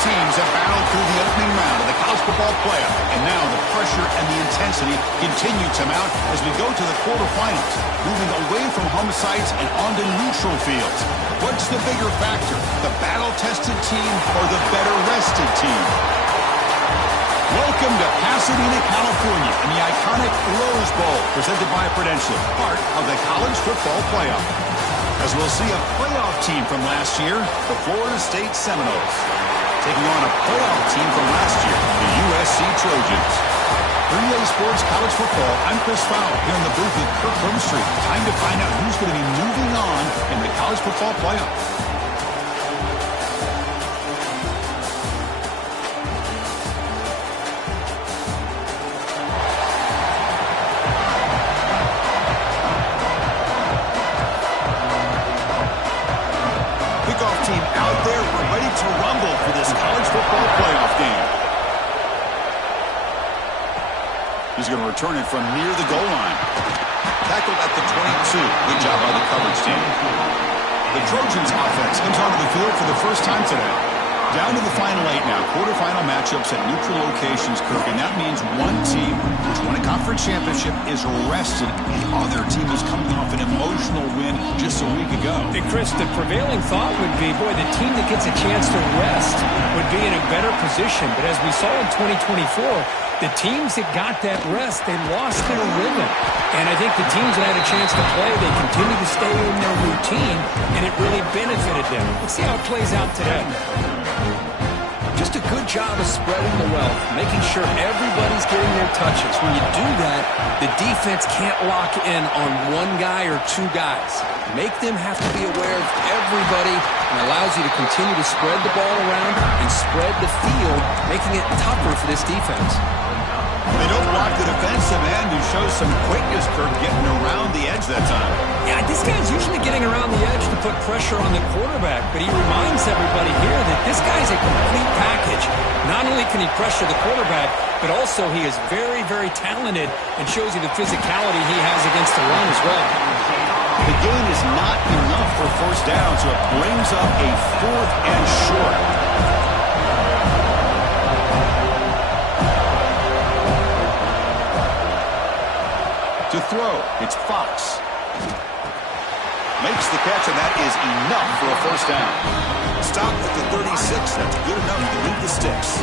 teams have battled through the opening round of the college football playoff, and now the pressure and the intensity continue to mount as we go to the quarterfinals, moving away from home sites and onto neutral fields. What's the bigger factor, the battle-tested team or the better-rested team? Welcome to Pasadena, California, in the iconic Rose Bowl, presented by Prudential, part of the college football playoff. As we'll see a playoff team from last year, the Florida State Seminoles, taking on a playoff team from last year, the USC Trojans. For EA Sports College Football, I'm Chris Fowler, here in the booth with Kirk Street. Time to find out who's going to be moving on in the college football playoff. Team out there, we're ready to rumble for this college football playoff game. He's going to return it from near the goal line. Tackled at the 22. Good job by the coverage team. The Trojans offense comes onto the field for the first time today. Down to the final 8 now. Quarterfinal matchups at neutral locations, Kirk, and that means one team which won a conference championship is rested. The other team is coming off an emotional win just a week ago. And Chris, the prevailing thought would be, boy, the team that gets a chance to rest would be in a better position. But as we saw in 2024, the teams that got that rest, they lost their rhythm. And I think the teams that had a chance to play, they continue to stay in their routine, and it really benefited them. Let's see how it plays out today. Just a good job of spreading the wealth, making sure everybody's getting their touches. When you do that, the defense can't lock in on one guy or two guys. Make them have to be aware of everybody and allows you to continue to spread the ball around and spread the field, making it tougher for this defense. They don't block the defensive end, who shows some quickness for getting around the edge that time. Yeah, this guy's usually getting around the edge to put pressure on the quarterback, but he reminds everybody here that this guy's a complete package. Not only can he pressure the quarterback, but also he is very, very talented and shows you the physicality he has against the run as well. The gain is not enough for first down, so it brings up a 4th and short. To throw, it's Fox. Makes the catch, and that is enough for a first down. Stop at the 36. That's good enough to move the sticks.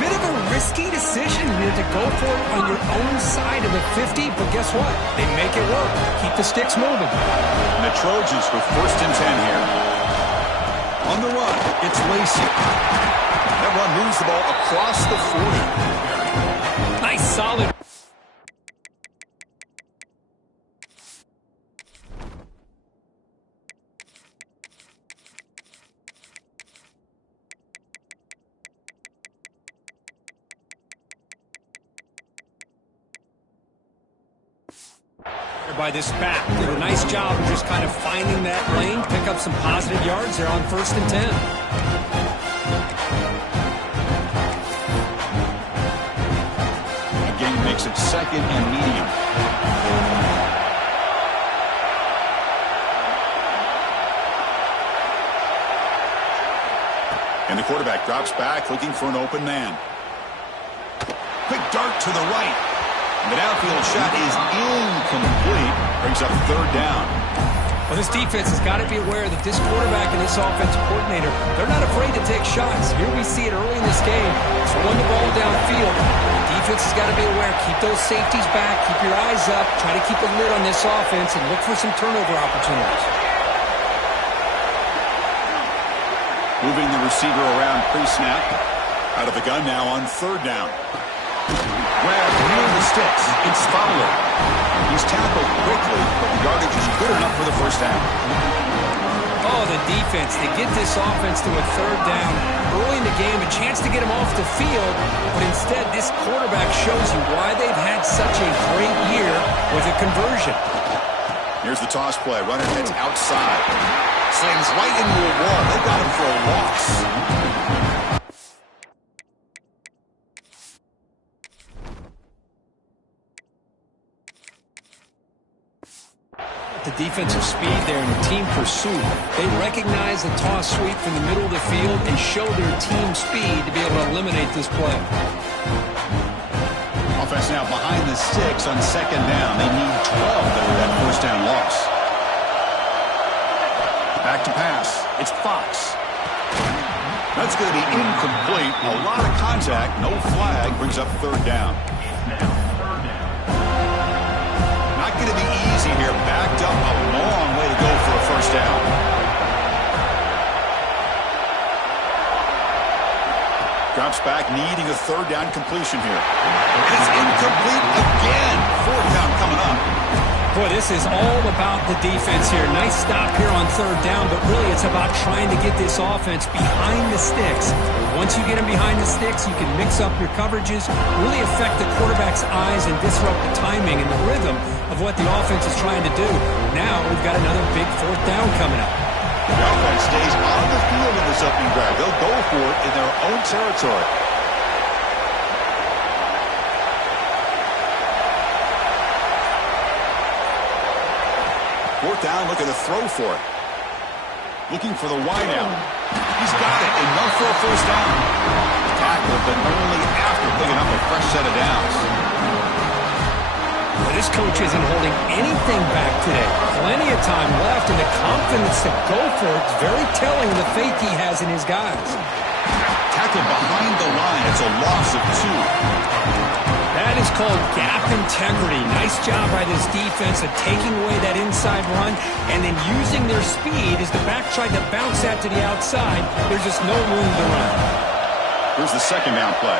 Bit of a risky decision here to go for it on your own side of the 50, but guess what? They make it work. Keep the sticks moving. And the Trojans with 1st and 10 here. On the run, it's Lacey. That run moves the ball across the 40. Nice, solid. By this back, did a nice job of just kind of finding that lane, pick up some positive yards there on 1st and 10. Again, makes it 2nd and medium. And the quarterback drops back, looking for an open man. Quick dart to the right. The downfield shot is incomplete. Brings up 3rd down. Well, this defense has got to be aware that this quarterback and this offensive coordinator, they're not afraid to take shots. Here we see it early in this game. Throwing the ball downfield. The defense has got to be aware. Keep those safeties back. Keep your eyes up. Try to keep a lid on this offense and look for some turnover opportunities. Moving the receiver around pre-snap. Out of the gun now on 3rd down. Grab near the sticks. It's Fowler. He's tackled quickly, but the yardage is good enough for the first down. Oh, the defense. They get this offense to a 3rd down early in the game, a chance to get him off the field, but instead this quarterback shows you why they've had such a great year with a conversion. Here's the toss play. Runner heads outside. Slams right into a wall. They got him for a loss. about the defensive speed there and the team pursuit. They recognize the toss sweep from the middle of the field and show their team speed to be able to eliminate this play. Offense now behind the sticks on second down. They need 12 after that first down loss. Back to pass. It's Fox. That's going to be incomplete. A lot of contact. No flag. Brings up third down. Not going to be easy here. Backed up a long way to go for a first down. Drops back, needing a third down completion here. And it's incomplete again. Fourth down coming up. Boy, this is all about the defense here. Nice stop here on third down, but really it's about trying to get this offense behind the sticks. Once you get them behind the sticks, you can mix up your coverages, really affect the quarterback's eyes and disrupt the timing and the rhythm of what the offense is trying to do. Now we've got another big fourth down coming up. The offense stays on the field in this opening drive. They'll go for it in their own territory. Fourth down, looking to throw for it. Looking for the wideout. He's got it. Enough for a first down. Tackled, but only after picking up a fresh set of downs. Well, this coach isn't holding anything back today. Plenty of time left, and the confidence to go for it is very telling of the faith he has in his guys. Tackled behind the line. It's a loss of 2. That is called gap integrity. Nice job by this defense of taking away that inside run and then using their speed as the back tried to bounce that to the outside. There's just no room to run. Here's the second down play.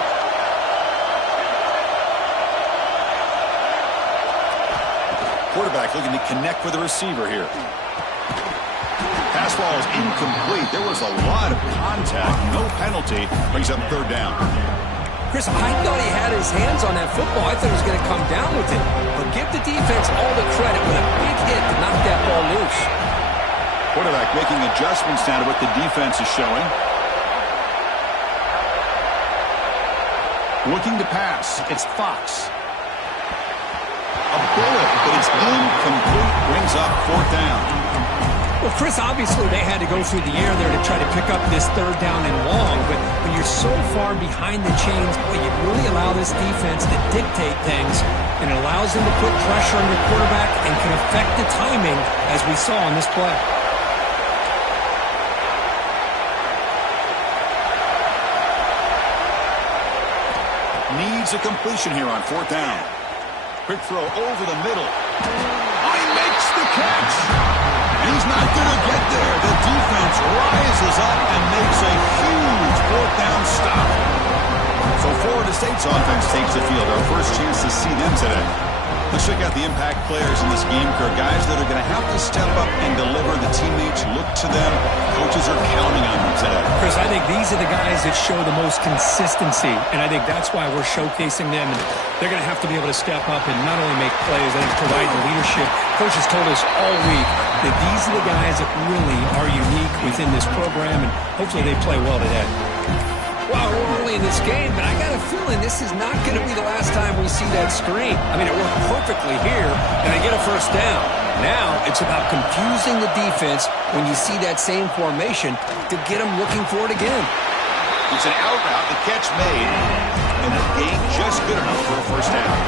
Quarterback looking to connect with the receiver here. Pass ball is incomplete. There was a lot of contact. No penalty. Brings up third down. Chris, I thought he had his hands on that football. I thought he was going to come down with it. But give the defense all the credit with a big hit to knock that ball loose. Quarterback making adjustments now to what the defense is showing. Looking to pass. It's Fox. A bullet, but it's incomplete. Brings up fourth down. Well, Chris, obviously they had to go through the air there to try to pick up this third down and long, but when you're so far behind the chains, boy, you really allow this defense to dictate things, and it allows them to put pressure on your quarterback and can affect the timing, as we saw on this play. Needs a completion here on fourth down. Quick throw over the middle. He makes the catch. He's not going to get there. The defense rises up and makes a huge fourth down stop. So Florida State's offense takes the field. Our first chance to see them today. Let's check out the impact players in this game. Guys that are going to have to step up and deliver. The teammates look to them. Coaches are counting on them today. Chris, I think these are the guys that show the most consistency, and I think that's why we're showcasing them. And they're going to have to be able to step up and not only make plays, I think provide the leadership. Coach has told us all week that these are the guys that really are unique within this program, and hopefully they play well today. Wow, we're early in this game, but I got a feeling this is not going to be the last time we see that screen. I mean, it worked perfectly here, and they get a first down. Now it's about confusing the defense when you see that same formation to get them looking for it again. It's an out route, the catch made, and the gain just good enough for a first down.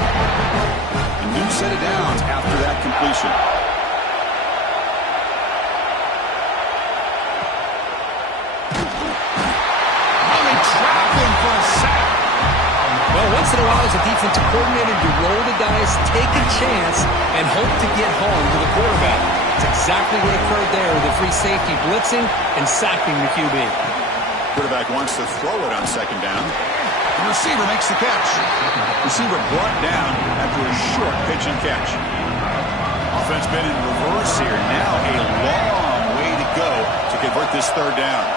A new set of downs after that completion. Well, once in a while, as a defensive coordinator, you roll the dice, take a chance, and hope to get home to the quarterback. It's exactly what occurred there with the free safety blitzing and sacking the QB. Quarterback wants to throw it on second down. The receiver makes the catch. Receiver brought down after a short pitch and catch. Offense been in reverse here. Now a long way to go to convert this third down.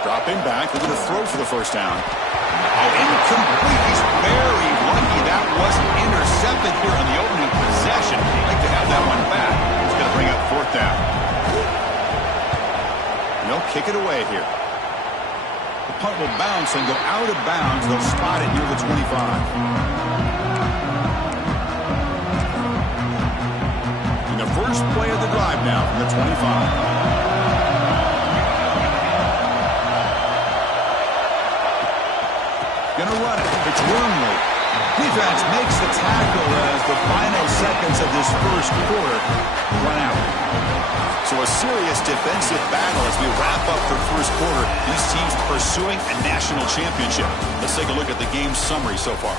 Dropping back, looking to throw for the first down. Oh, incomplete. He's very lucky that wasn't intercepted here on the opening possession. He'd like to have that one back. He's going to bring up fourth down. They'll kick it away here. The punt will bounce and go out of bounds. They'll spot it near the 25. first play of the drive now from the 25. Gonna run it. It's Wormley. Defense makes the tackle as the final seconds of this first quarter run out. So a serious defensive battle as we wrap up the first quarter. These teams pursuing a national championship. Let's take a look at the game summary so far.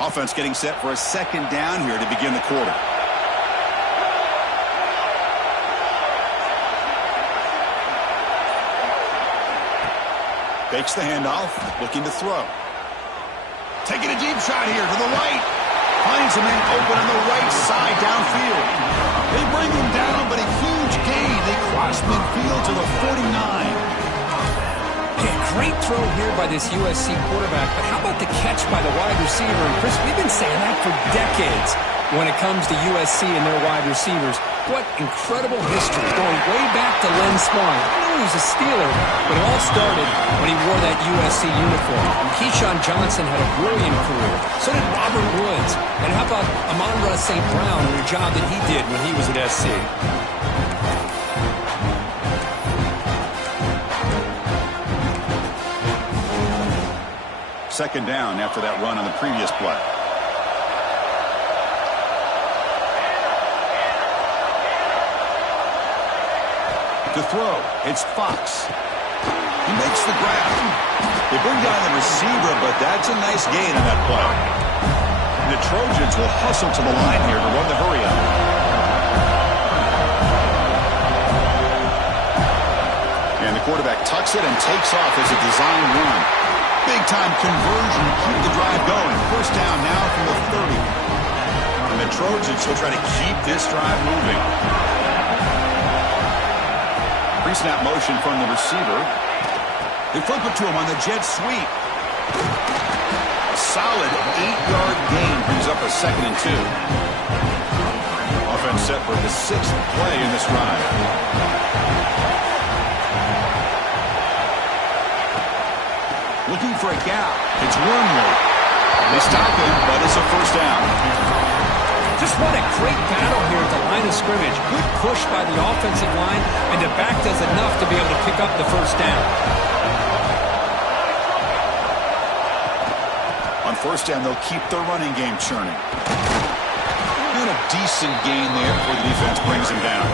Offense getting set for a second down here to begin the quarter. Fakes the handoff, looking to throw. Taking a deep shot here to the right. Finds a man open on the right side downfield. They bring him down, but a huge gain. They cross midfield to the 49. Okay, great throw here by this USC quarterback, but how about the catch by the wide receiver? And Chris, we've been saying that for decades when it comes to USC and their wide receivers. What incredible history, going way back to Len Swan. I know he was a Steeler, but it all started when he wore that USC uniform. Keyshawn Johnson had a brilliant career. So did Robert Woods. And how about Amon-Ra St. Brown and the job that he did when he was at SC? Second down after that run on the previous play. To throw, it's Fox. He makes the grab. They bring down the receiver, but that's a nice gain on that play. And the Trojans will hustle to the line here to run the hurry-up. And the quarterback tucks it and takes off as a design run. Big-time conversion to keep the drive going. First down now from the 30. And the Trojans will try to keep this drive moving. Pre-snap motion from the receiver. They flip it to him on the jet sweep. A solid 8-yard gain brings up a 2nd and 2. Offense set for the 6th play in this drive. Looking for a gap. It's Wormley. They stop him, but it's a first down. Just what a great battle here at the line of scrimmage. Good push by the offensive line, and the back does enough to be able to pick up the first down. On first down, they'll keep their running game churning. And a decent gain there before the defense brings him down.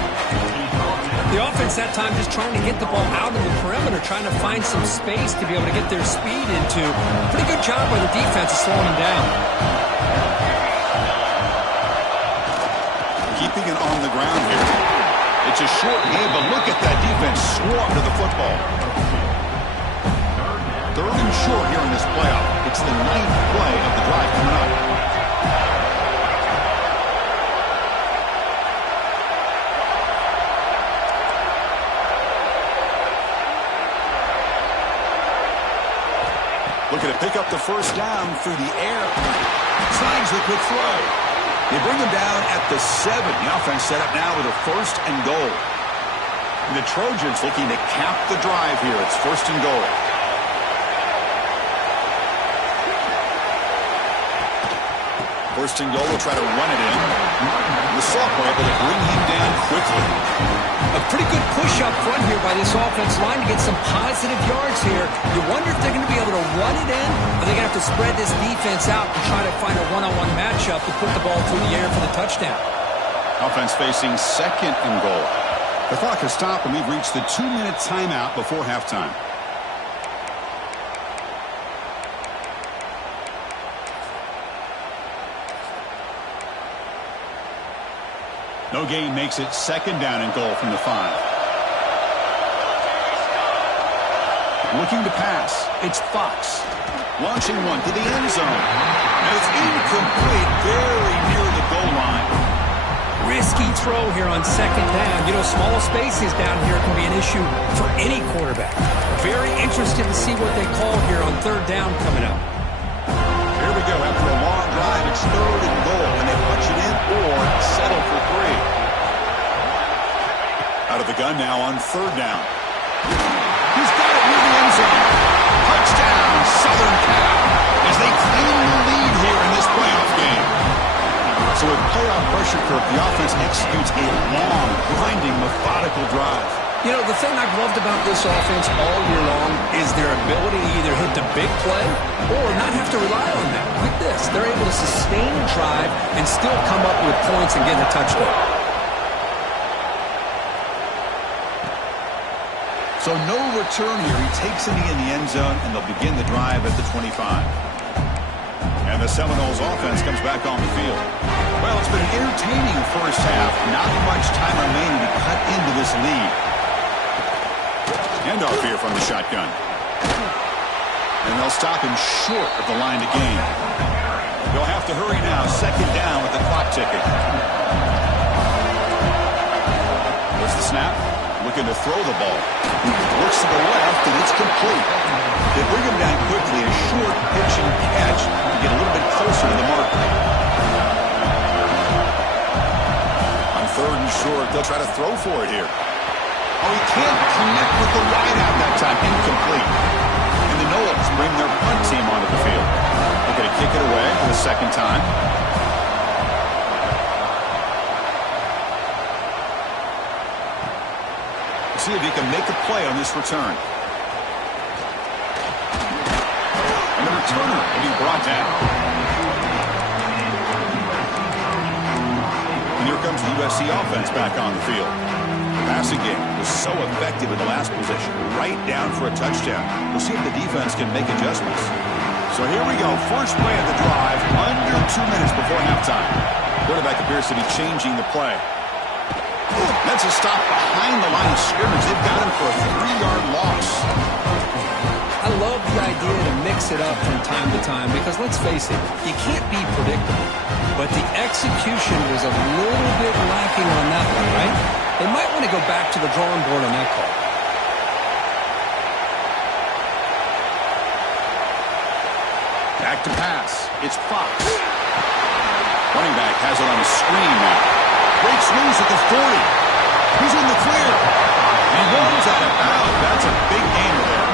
The offense that time just trying to get the ball out of the perimeter, trying to find some space to be able to get their speed into. Pretty good job by the defense of slowing him down. Keeping it on the ground here. It's a short game, but look at that defense swarm to the football. 3rd and short here in this playoff. It's the 9th play of the drive coming up. Looking to pick up the first down through the air. Signs the quick throw. They bring him down at the 7. The offense set up now with a 1st and goal. And the Trojans looking to cap the drive here. It's 1st and goal. First and goal, will try to run it in. The sophomore able to bring him down quickly. A pretty good push up front here by this offense line to get some positive yards here. You wonder if they're going to be able to run it in, or they're going to have to spread this defense out and try to find a one-on-one matchup to put the ball through the air for the touchdown. Offense facing 2nd and goal. The clock has stopped, and we've reached the 2-minute timeout before halftime. No gain makes it 2nd down and goal from the 5. Looking to pass. It's Fox. Launching one to the end zone. And it's incomplete, very near the goal line. Risky throw here on 2nd down. You know, small spaces down here can be an issue for any quarterback. Very interested to see what they call here on 3rd down coming up. Here we go. After a long drive, it's 3rd and goal. And they punch it in or settle for 3. Out of the gun now on 3rd down. He's got it near the end zone. Touchdown, Southern Cal, as they claim the lead here in this playoff game. So with playoff pressure curve, the offense executes a long, grinding, methodical drive. You know, the thing I've loved about this offense all year long is their ability to either hit the big play or not have to rely on that. Like this, they're able to sustain a drive and still come up with points and get a touchdown. So no return here. He takes it in the end zone, and they'll begin the drive at the 25. And the Seminoles offense comes back on the field. Well, it's been an entertaining first half. Not much time remaining to cut into this lead. Handoff here from the shotgun. And they'll stop him short of the line to gain. They'll have to hurry now. Second down with the clock ticking. There's the snap. Looking to throw the ball. Looks to the left, and it's complete. They bring him down quickly. A short pitch and catch to get a little bit closer to the mark. On third and short, they'll try to throw for it here. Oh, he can't connect with the wideout that time. Incomplete. And the Noles bring their punt team onto the field. They're going to kick it away for the second time. See if he can make a play on this return. And the returner will be brought down. And here comes the USC offense back on the field. The passing game was so effective in the last possession, right down for a touchdown. We'll see if the defense can make adjustments. So here we go. First play of the drive, under 2 minutes before halftime. Quarterback appears to be changing the play. That's a stop behind the line of scrimmage. They've got him for a 3-yard loss. I love the idea to mix it up from time to time because, let's face it, you can't be predictable. But the execution was a little bit lacking on that one, right? They might want to go back to the drawing board on that call. Back to pass. It's Fox. Running back has it on a screen now. Breaks loose at the 40. He's in the clear. He runs out of bounds. That's a big gainer there.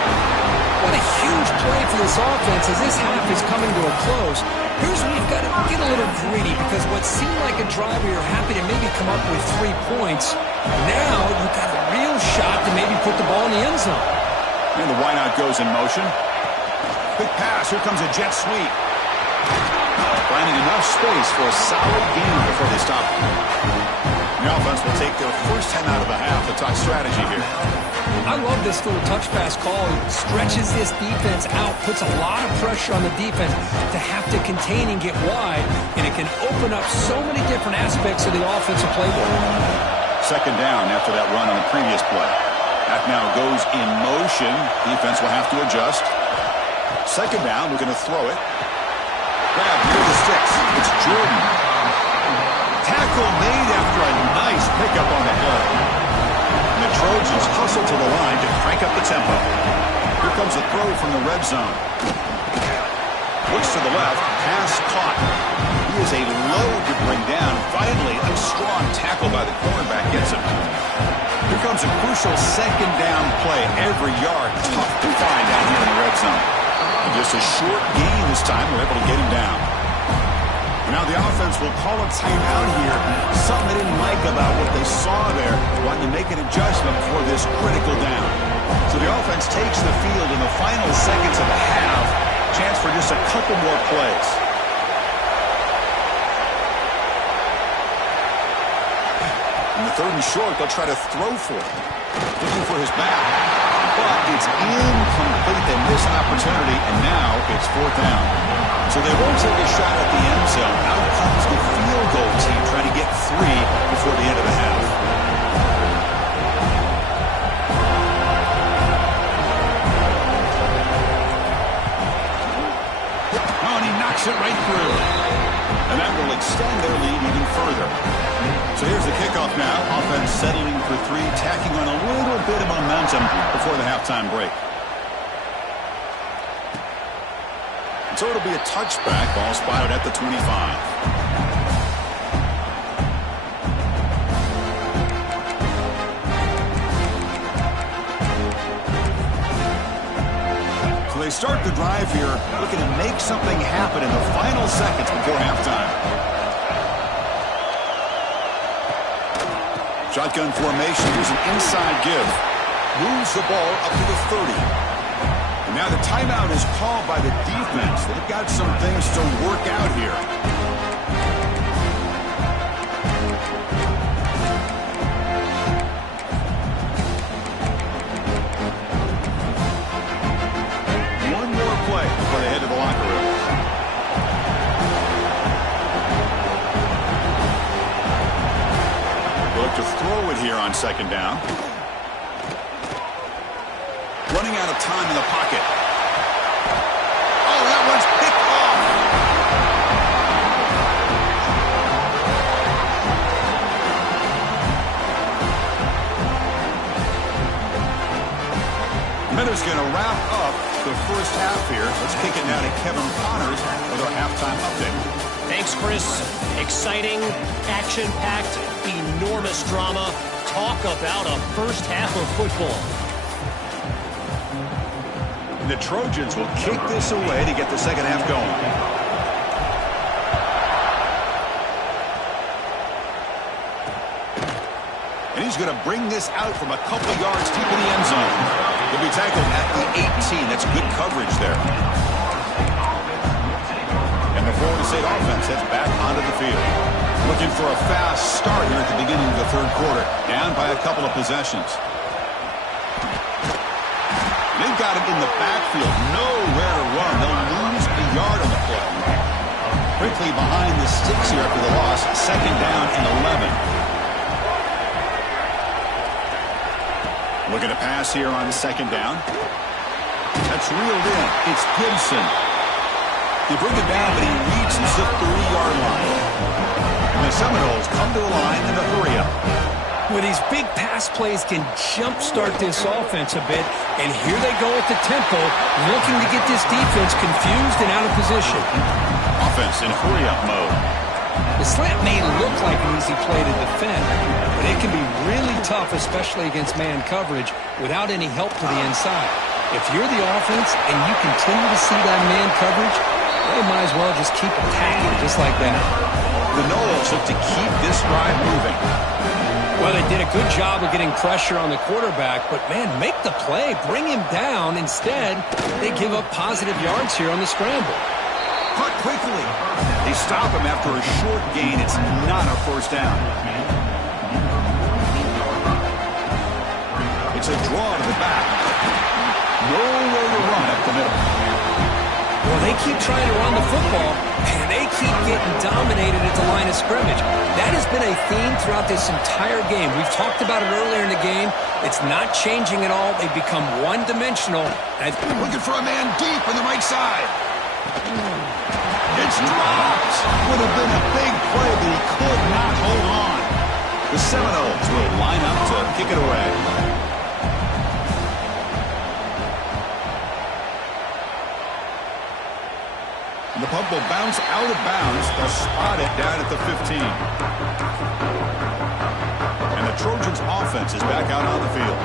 What a huge play for this offense as this half is coming to a close. Here's where you've got to get a little greedy because what seemed like a drive where you're happy to maybe come up with 3 points, now you've got a real shot to maybe put the ball in the end zone. And the wideout goes in motion. Quick pass. Here comes a jet sweep. Finding enough space for a solid gain before they stop. The offense will take their first 10 out of the half to talk strategy here. I love this little touch pass call. It stretches this defense out, puts a lot of pressure on the defense to have to contain and get wide, and it can open up so many different aspects of the offensive playbook. Second down after that run on the previous play. That now goes in motion. Defense will have to adjust. Second down, we're going to throw it. Grab near the sticks. It's Jordan. Tackle made after a nice pickup on the play. And the Trojans hustle to the line to crank up the tempo. Here comes a throw from the red zone. Looks to the left. Pass caught. He is a load to bring down. Finally, a strong tackle by the cornerback gets him. Here comes a crucial second down play. Every yard tough to find down here in the red zone. And just a short gain this time. We're able to get him down. Now the offense will call a timeout here. Something they didn't like about what they saw there. Wanting to make an adjustment for this critical down. So the offense takes the field in the final seconds of the half. Chance for just a couple more plays. In the third and short, they'll try to throw for it. Looking for his back. But it's incomplete. They miss an opportunity, and now it's fourth down. So they won't take a shot at the end zone. Out comes the field goal team trying to get 3 before the end of the half. Oh, and he knocks it right through. And that will extend their lead even further. So here's the kickoff now. Offense settling for 3, tacking on a little bit of momentum before the halftime break. So it'll be a touchback. Ball spotted at the 25. they start the drive here, looking to make something happen in the final seconds before halftime. Shotgun formation. Here's an inside give. Moves the ball up to the 30. And now the timeout is called by the defense. They've got some things to work out here. One more play before they head to the locker room. Look to throw it here on second down. Running out of time in the pocket. Oh, that one's picked off. Minutes going to wrap up the first half here. Let's kick it now to Kevin Connors with our halftime update. Thanks, Chris. Exciting, action-packed, enormous drama. Talk about a first half of football. The Trojans will kick this away to get the second half going. And he's going to bring this out from a couple of yards deep in the end zone. He'll be tackled at the 18. That's good coverage there. And the Florida State offense heads back onto the field. Looking for a fast start here at the beginning of the third quarter. Down by a couple of possessions. They've got him in the backfield. Nowhere to run. They'll lose a yard on the play. Quickly behind the sticks here after the loss. Second down and 11. Looking to pass here on second down. That's reeled in. It's Gibson. They bring it down, but he reaches the 30-yard line. And the Seminoles come to the line in a hurry-up. Well, these big pass plays can jumpstart this offense a bit, and here they go at the tempo, looking to get this defense confused and out of position. Offense in hurry-up mode. The slant may look like an easy play to defend, but it can be really tough, especially against man coverage, without any help to the inside. If you're the offense and you continue to see that man coverage, they might as well just keep attacking just like that. The Noles look to keep this drive moving. Well, they did a good job of getting pressure on the quarterback, but, man, make the play. Bring him down. Instead, they give up positive yards here on the scramble. Cut quickly. They stop him after a short gain. It's not a first down. It's a draw to the back. Nowhere to run up the middle. Well, they keep trying to run the football, and they keep getting dominated at the line of scrimmage. That has been a theme throughout this entire game. We've talked about it earlier in the game. It's not changing at all. They've become one-dimensional. Looking for a man deep on the right side. It's dropped. Would have been a big play, but he could not hold on. The Seminoles will line up to kick it away. And the punt will bounce out of bounds. They'll spot it down at the 15. And the Trojans' offense is back out on the field.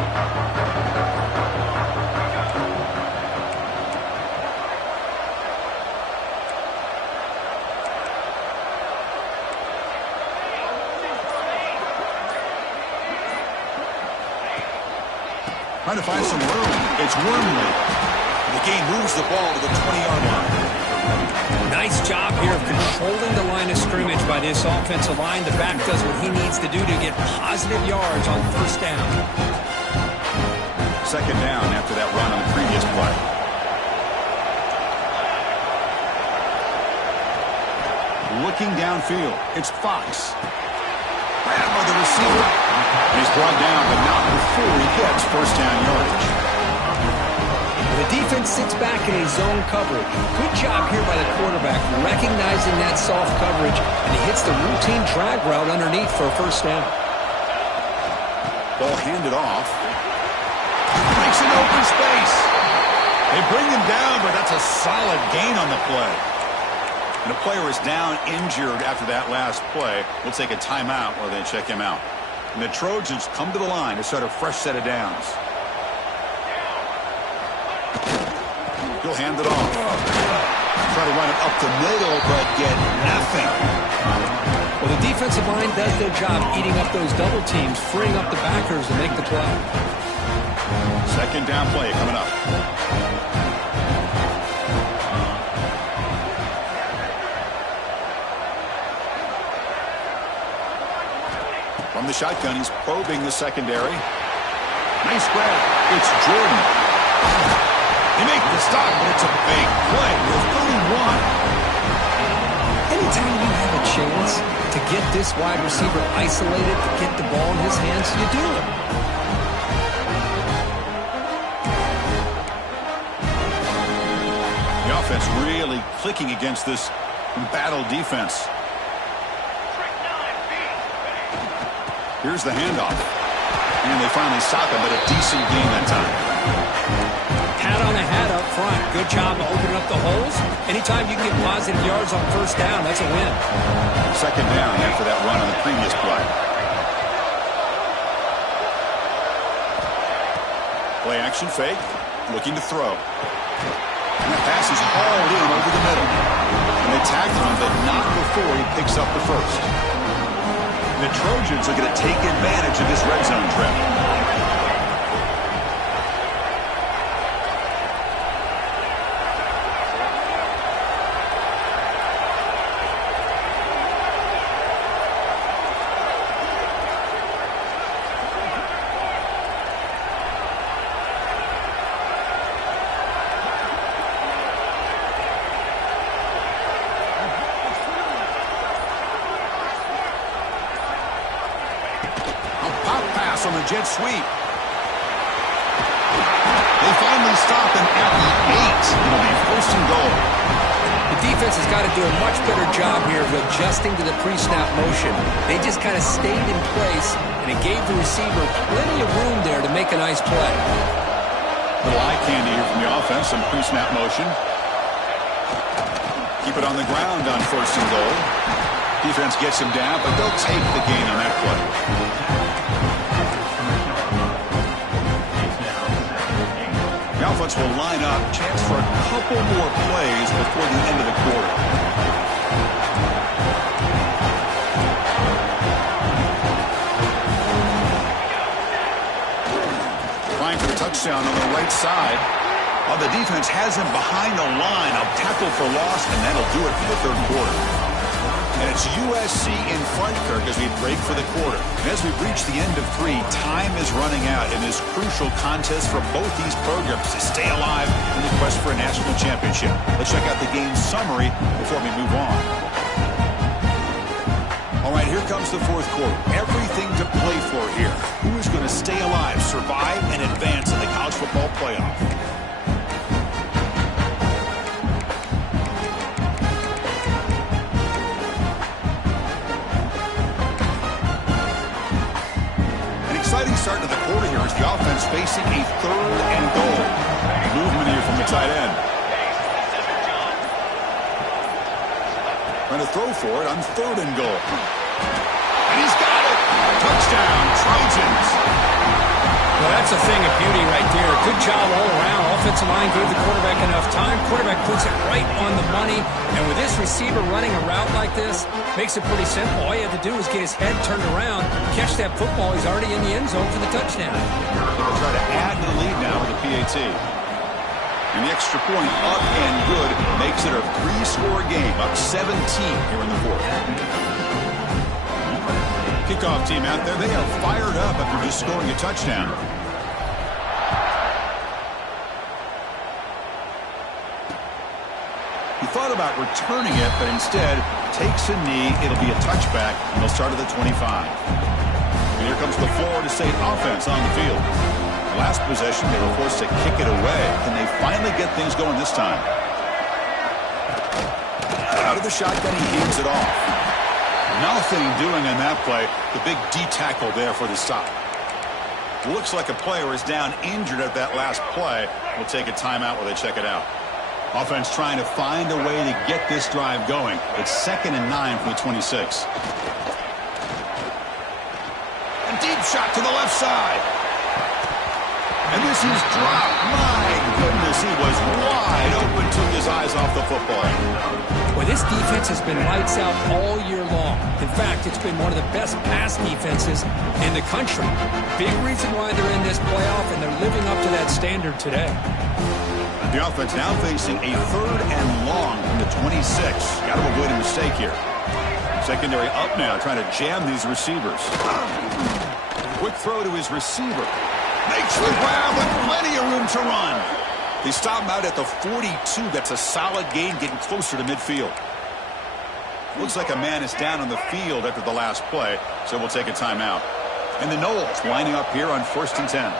Trying to find some room. It's Wormley. The game moves the ball to the 20-yard line. Nice job here of controlling the line of scrimmage by this offensive line. The back does what he needs to do to get positive yards on first down. Second down after that run on the previous play. Looking downfield. It's Fox. Grab by the receiver. He's brought down, but not before he gets first down yardage. The defense sits back in a zone coverage. Good job here by the quarterback, recognizing that soft coverage, and he hits the routine drag route underneath for a first down. Ball handed off. Breaks an open space. They bring him down, but that's a solid gain on the play. And the player is down injured after that last play. We'll take a timeout while they check him out. And the Trojans come to the line to start a fresh set of downs. He'll hand it off. Try to run it up the middle, but get nothing. Well, the defensive line does their job eating up those double teams, freeing up the backers to make the play. Second down play coming up. From the shotgun, he's probing the secondary. Nice grab. It's Jordan. He makes the stop, but it's a big play. With 31. Anytime you have a chance to get this wide receiver isolated, to get the ball in his hands, you do it. The offense really clicking against this embattled defense. Here's the handoff. And they finally stop him, but a decent gain that time. Pat on a hat up front. Good job of opening up the holes. Anytime you can get positive yards on first down, that's a win. Second down after that run on the previous play. Play action fake. Looking to throw. And the pass is hauled in over the middle. And they tagged him, but not before he picks up the first. The Trojans are going to take advantage of this red zone trap. On the jet sweep. They finally stop him at the 8. It'll be first and goal. The defense has got to do a much better job here of adjusting to the pre-snap motion. They just kind of stayed in place, and it gave the receiver plenty of room there to make a nice play. Little eye candy here from the offense, some pre-snap motion. Keep it on the ground on first and goal. Defense gets him down, but they'll take the gain on that play. The offense will line up, chance for a couple more plays before the end of the quarter. Trying for the touchdown on the right side. Well, the defense has him behind the line. A tackle for loss, and that'll do it for the third quarter. And it's USC in front, Kirk, as we break for the quarter. And as we reach the end of 3, time is running out in this crucial contest for both these programs to stay alive in the quest for a national championship. Let's check out the game summary before we move on. All right, here comes the fourth quarter. Everything to play for here. Who is going to stay alive, survive, and advance in the college football playoff? Exciting start to the quarter here as the offense facing a third and goal. Movement here from the tight end. Trying to throw for it on third and goal. And he's got it. Touchdown, Trojans. Well, that's a thing of beauty right there. Good job all around. Offensive line gave the quarterback enough time. Quarterback puts it right on the money. And with this receiver running a route like this, makes it pretty simple. All you have to do is get his head turned around, catch that football. He's already in the end zone for the touchdown. They'll try to add to the lead now with a PAT. And the extra point up and good makes it a 3-score game, up 17 here in the fourth. Kickoff team out there, they are fired up after just scoring a touchdown. He thought about returning it, but instead takes a knee. It'll be a touchback, and they'll start at the 25. And here comes the Florida State offense on the field. Last possession, they were forced to kick it away. Can they finally get things going this time? Out of the shotgun, he hands it off. Nothing doing on that play. The big D tackle there for the stop. Looks like a player is down injured at that last play. We'll take a timeout while they check it out. Offense trying to find a way to get this drive going. It's 2nd and 9 from the 26. A deep shot to the left side. And this is dropped. My goodness. as he was wide open, took his eyes off the football. Well, this defense has been lights out all year long. In fact, it's been one of the best pass defenses in the country. Big reason why they're in this playoff, and they're living up to that standard today. The offense now facing a 3rd and long from the 26. Got to avoid a mistake here. Secondary up now, trying to jam these receivers. Quick throw to his receiver. Makes the grab with plenty of room to run. They stop him out at the 42. That's a solid gain, getting closer to midfield. Looks like a man is down on the field after the last play, so we'll take a timeout. And the Noles lining up here on 1st and 10.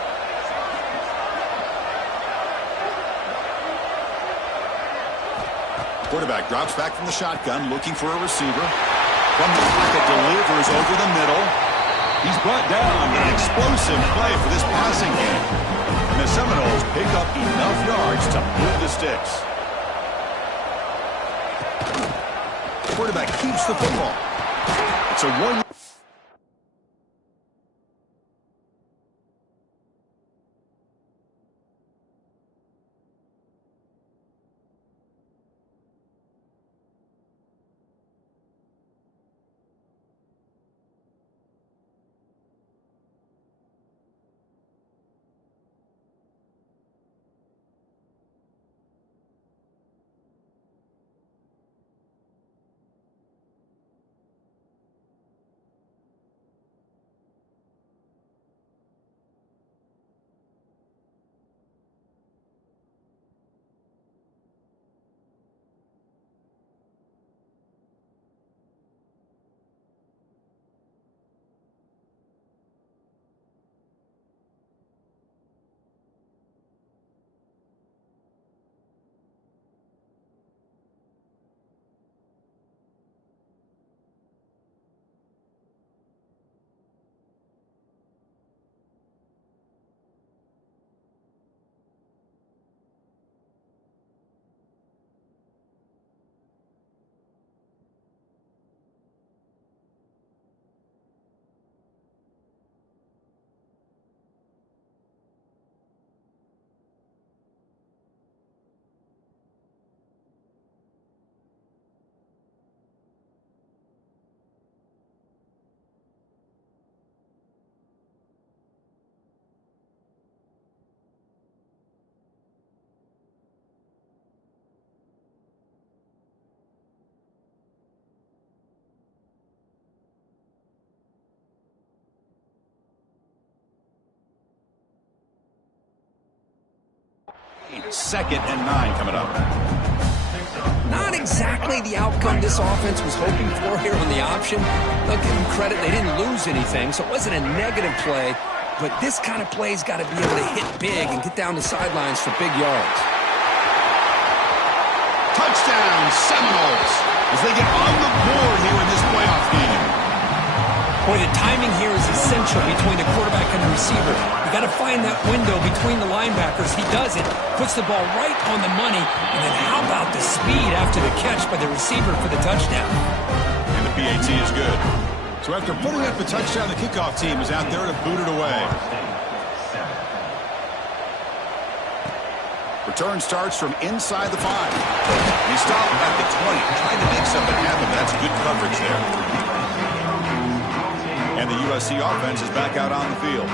Quarterback drops back from the shotgun, looking for a receiver. From the pocket, delivers over the middle. He's brought down. An explosive play for this passing game. And the Seminoles pick up enough yards to move the sticks. Quarterback keeps the football. It's a 1. Second and 9 coming up. Not exactly the outcome this offense was hoping for here on the option. They'll give them credit. They didn't lose anything, so it wasn't a negative play. But this kind of play's got to be able to hit big and get down the sidelines for big yards. Touchdown, Seminoles, as they get on the board here in this playoff game. Boy, the timing here is essential between the quarterback and the receiver. You got to find that window between the linebackers. He does it, puts the ball right on the money, and then how about the speed after the catch by the receiver for the touchdown? And the PAT is good. So after putting up the touchdown, the kickoff team is out there to boot it away. Return starts from inside the 5. He stopped at the 20, trying to make something happen. That's good coverage there. And the USC offense is back out on the field.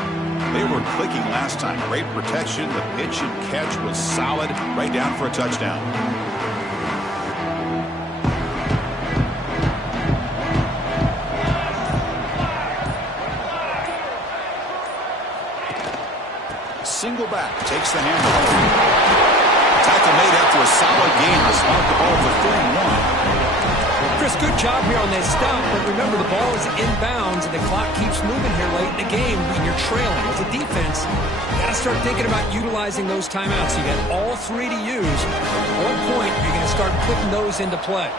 They were clicking last time. Great protection. The pitch and catch was solid. Right down for a touchdown. Single back. Takes the handoff. Tackle made after a solid gain to spot the ball for 31. Chris, good job here on that stop, but remember the ball is inbounds and the clock keeps moving here late in the game when you're trailing. As a defense, you got to start thinking about utilizing those timeouts. You got all 3 to use. At what point you're going to start putting those into play?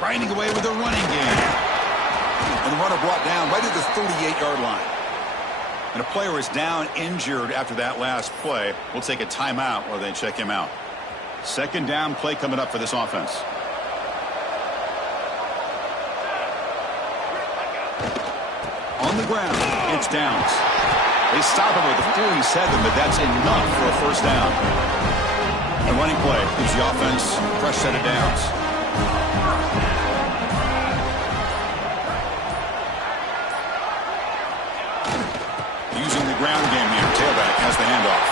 Grinding away with a running game. And the runner brought down right at the 38-yard line. And a player is down injured after that last play. We'll take a timeout while they check him out. Second down play coming up for this offense. On the ground, it's it's downs. They stop him with a 47, but that's enough for a first down. A running play gives the offense a fresh set of downs. Using the ground game here. Tailback has the handoff.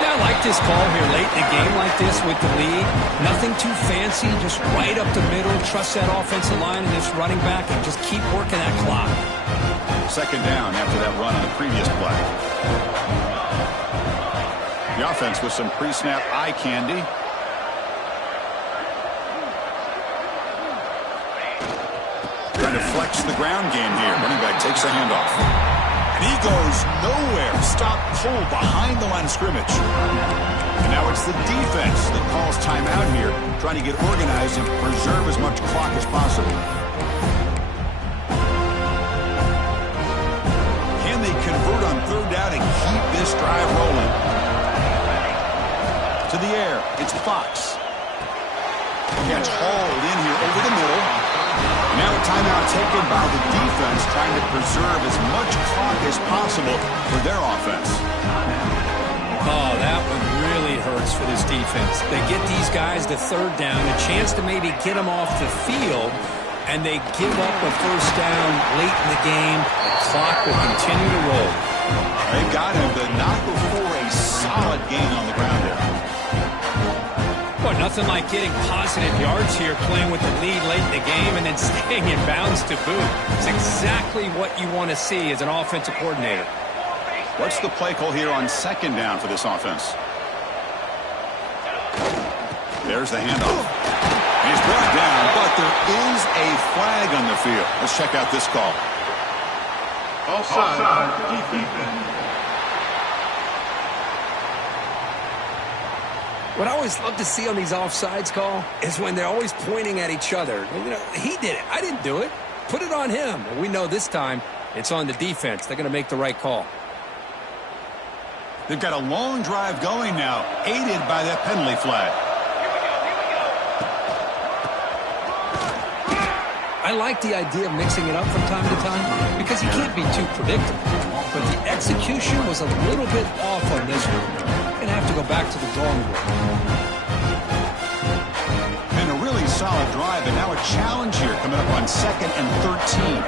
Yeah, I like this call here late in the game like this with the lead. Nothing too fancy, just right up the middle. Trust that offensive line and this running back and just keep working that clock. Second down after that run on the previous play. The offense with some pre-snap eye candy. Trying to flex the ground game here. Running back takes a handoff. And he goes nowhere. Stop pull behind the line of scrimmage. And now it's the defense that calls timeout here, trying to get organized and preserve as much clock as possible. Can they convert on third down and keep this drive rolling? To the air, it's Fox. Catch hauled in here over the middle. Now a timeout taken by the defense, trying to preserve as much clock as possible for their offense. Oh, that one really hurts for this defense. They get these guys to third down, a chance to maybe get them off the field, and they give up a first down late in the game. The clock will continue to roll. They got him, but not before a solid gain on the ground there. Well, nothing like getting positive yards here, playing with the lead late in the game and then staying in bounds to boot. It's exactly what you want to see as an offensive coordinator. What's the play call here on second down for this offense? There's the handoff. He's brought down, but there is a flag on the field. Let's check out this call. Offside. Defense. What I always love to see on these offsides call is when they're always pointing at each other. You know, he did it. I didn't do it. Put it on him. And we know this time it's on the defense. They're going to make the right call. They've got a long drive going now, aided by that penalty flag. I like the idea of mixing it up from time to time because you can't be too predictable. But the execution was a little bit off on this one. Going to have to go back to the drawing board. And a really solid drive, and now a challenge here coming up on 2nd and 13.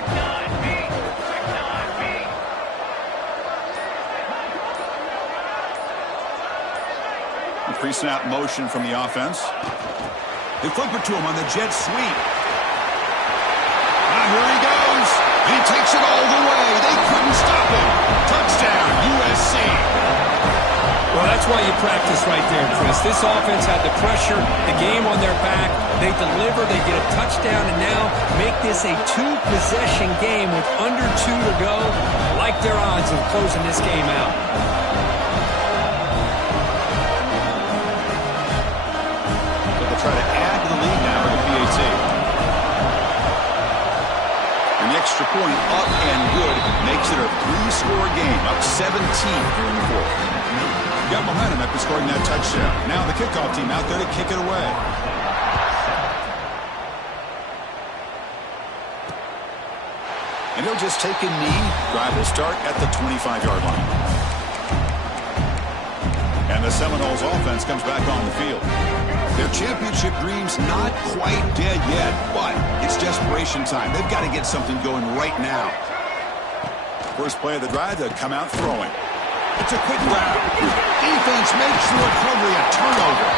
The pre-snap motion from the offense. They flip it to him on the jet sweep. Now here he goes, and he takes it all the way. They couldn't stop him. Touchdown, USC. Well, that's why you practice right there, Chris. This offense had the pressure, the game on their back. They deliver, they get a touchdown, and now make this a two-possession game with under 2 to go. I like their odds of closing this game out. They'll try to add to the lead now with the PAT. An extra point up and good makes it a 3-score game, up 17 here in the fourth. Got momentum after scoring that touchdown. Now the kickoff team out there to kick it away. And he'll just take a knee. Drive will start at the 25-yard line. And the Seminoles offense comes back on the field. Their championship dreams not quite dead yet, but it's desperation time. They've got to get something going right now. First play of the drive, they'll come out throwing. It's a quick route. Defense makes the recovery a turnover.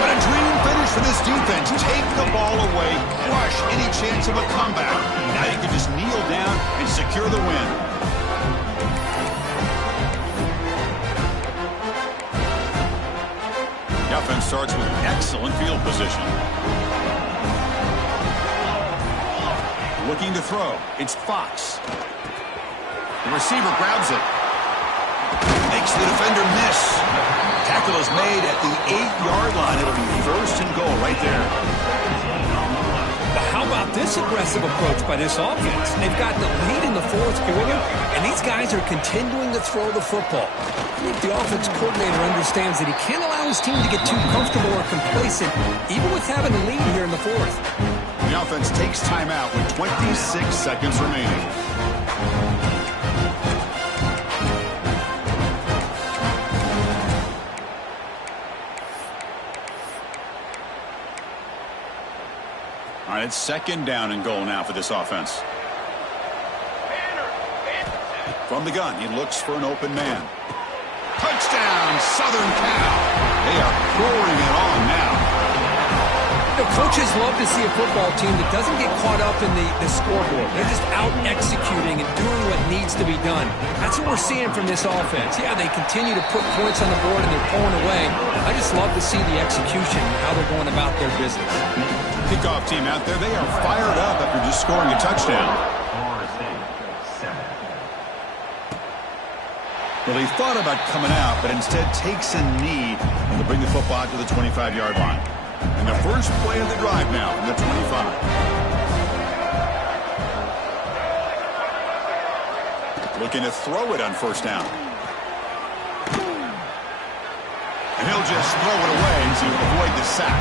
What a dream finish for this defense. Take the ball away, crush any chance of a comeback. Now you can just kneel down and secure the win. The offense starts with excellent field position. Looking to throw. It's Fox. The receiver grabs it. Makes the defender miss. Tackle is made at the 8-yard line. It'll be 1st and goal right there. But how about this aggressive approach by this offense? They've got the lead in the fourth quarter, and these guys are continuing to throw the football. I think the offense coordinator understands that he can't allow his team to get too comfortable or complacent, even with having a lead here in the fourth. The offense takes timeout with 26 seconds remaining. All right, it's second down and goal now for this offense. From the gun, he looks for an open man. Touchdown, Southern Cal. They are pouring it on now. The coaches love to see a football team that doesn't get caught up in the scoreboard. They're just out executing and doing what needs to be done. That's what we're seeing from this offense. Yeah, they continue to put points on the board and they're pulling away. I just love to see the execution, how they're going about their business. Kickoff team out there, they are fired up after just scoring a touchdown. Well, he thought about coming out, but instead takes a knee to bring the football out to the 25-yard line. And the first play of the drive now from the 25. Looking to throw it on first down. And he'll just throw it away to avoid the sack.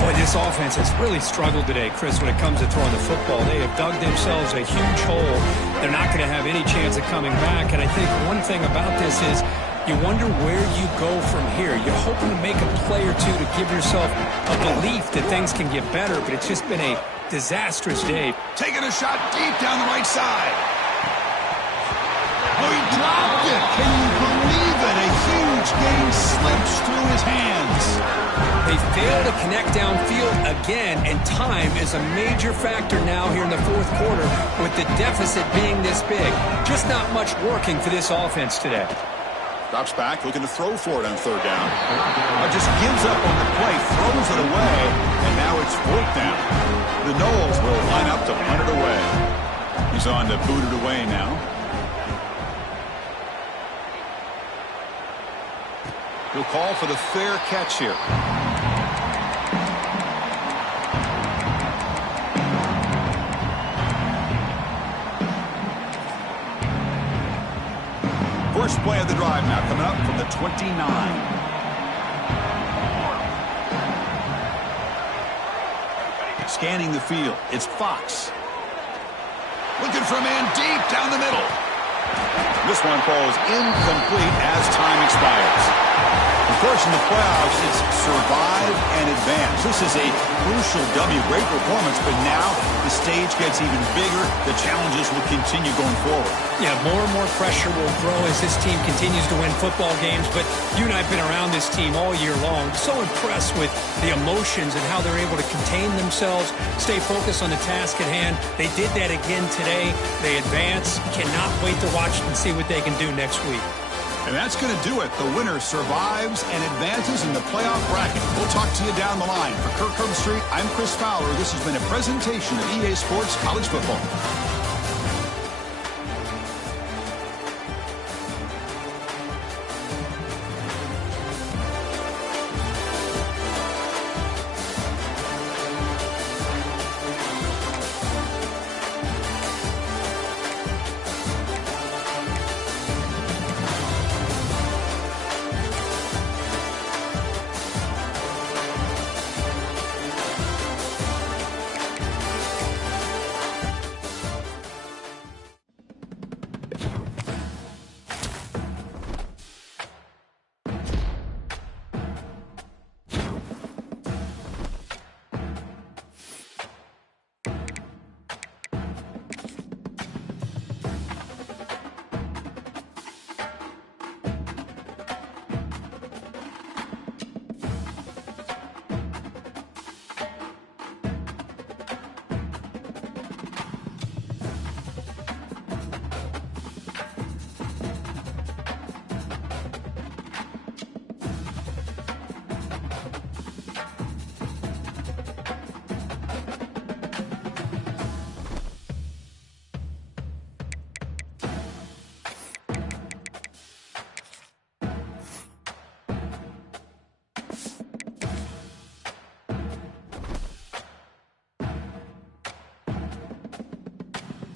Boy, this offense has really struggled today, Chris, when it comes to throwing the football. They have dug themselves a huge hole. They're not going to have any chance of coming back. And I think one thing about this is you wonder where you go from here. You're hoping to make a play or two to give yourself a belief that things can get better, but it's just been a disastrous day. Taking a shot deep down the right side. Oh, he dropped it. Can you believe it? A huge gain slips through his hands. They fail to connect downfield again, and time is a major factor now here in the fourth quarter with the deficit being this big. Just not much working for this offense today. Drops back, looking to throw for it on third down. Just gives up on the play, throws it away, and now it's fourth down. The Noles will line up to punt it away. He's on to boot it away now. He'll call for the fair catch here. First play of the drive now coming up from the 29. Scanning the field, it's Fox. Looking for a man deep down the middle. This one falls incomplete as time expires. Of course, in the playoffs, it's survive and advance. This is a crucial W. Great performance, but now the stage gets even bigger. The challenges will continue going forward. Yeah, more and more pressure will grow as this team continues to win football games, but you and I have been around this team all year long. So impressed with the emotions and how they're able to contain themselves, stay focused on the task at hand. They did that again today. They advance. Cannot wait to watch and see what they can do next week. And that's going to do it. The winner survives and advances in the playoff bracket. We'll talk to you down the line. For Kirk Herbstreit, I'm Chris Fowler. This has been a presentation of EA Sports College Football.